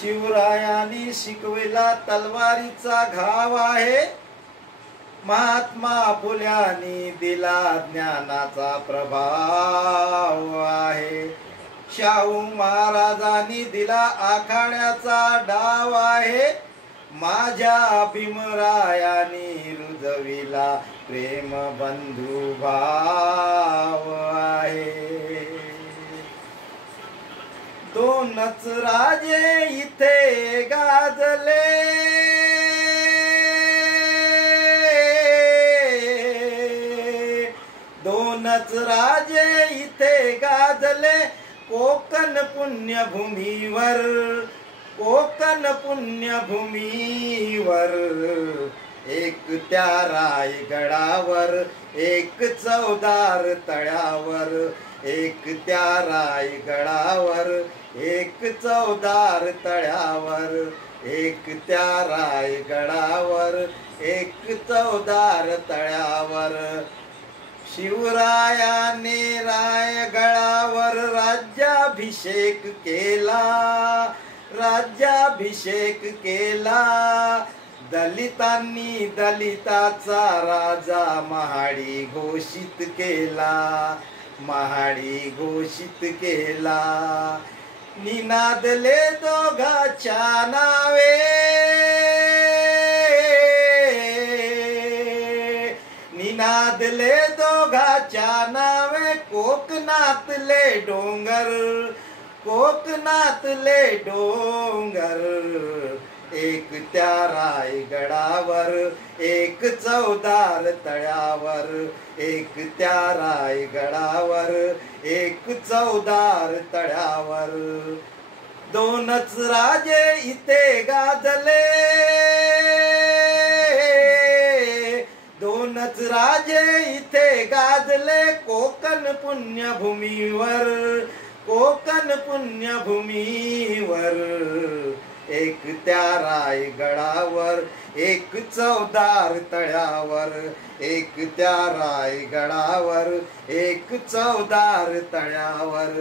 शिवरायांनी शिकविला तलवारीचा घाव आहे, महात्मा फुल्यांनी दिला ज्ञानाचा प्रभाव आहे, शाहू महाराजांनी दिला आखाड्याचा डाव आहे, माझ्या भीमरायांनी रुजविला प्रेम बंधू भाव आहे। दोनच राजे इथे गाजले, दोनच राजे इथे गाजले, कोकण पुण्यभूमीवर, कोकण पुण्यभूमीवर, एक त्या रायगडावर, एक चवदार तळ्यावर, एक त्या रायगडावर, एक चवदार तळ्यावर, एक त्या रायगडावर, एक चवदार तळ्यावर, शिवरायाने रायगडावर राज्याभिषेक केला, राज्याभिषेक केला, दलितांनी दलिताचा राजा महाडी घोषित केला, महाडी घोषित केला, निनादले दोघाच्या नावे, निनादले दोघाच्या नावे, कोकणातले डोंगर, कोकणातले डोंगर, एक त्या रायगडावर, एक चवदार तळ्यावर, एक त्या रायगडावर, एक चवदार तळ्यावर, दोनच राजे इथे गाजले, दोनच राजे इथे गाजले, कोकण पुण्यभूमीवर, कोकण पुण्यभूमीवर, एक त्या रायगडावर, एक चवदार तळ्यावर, एक त्या रायगडावर, एक चवदार तळ्यावर,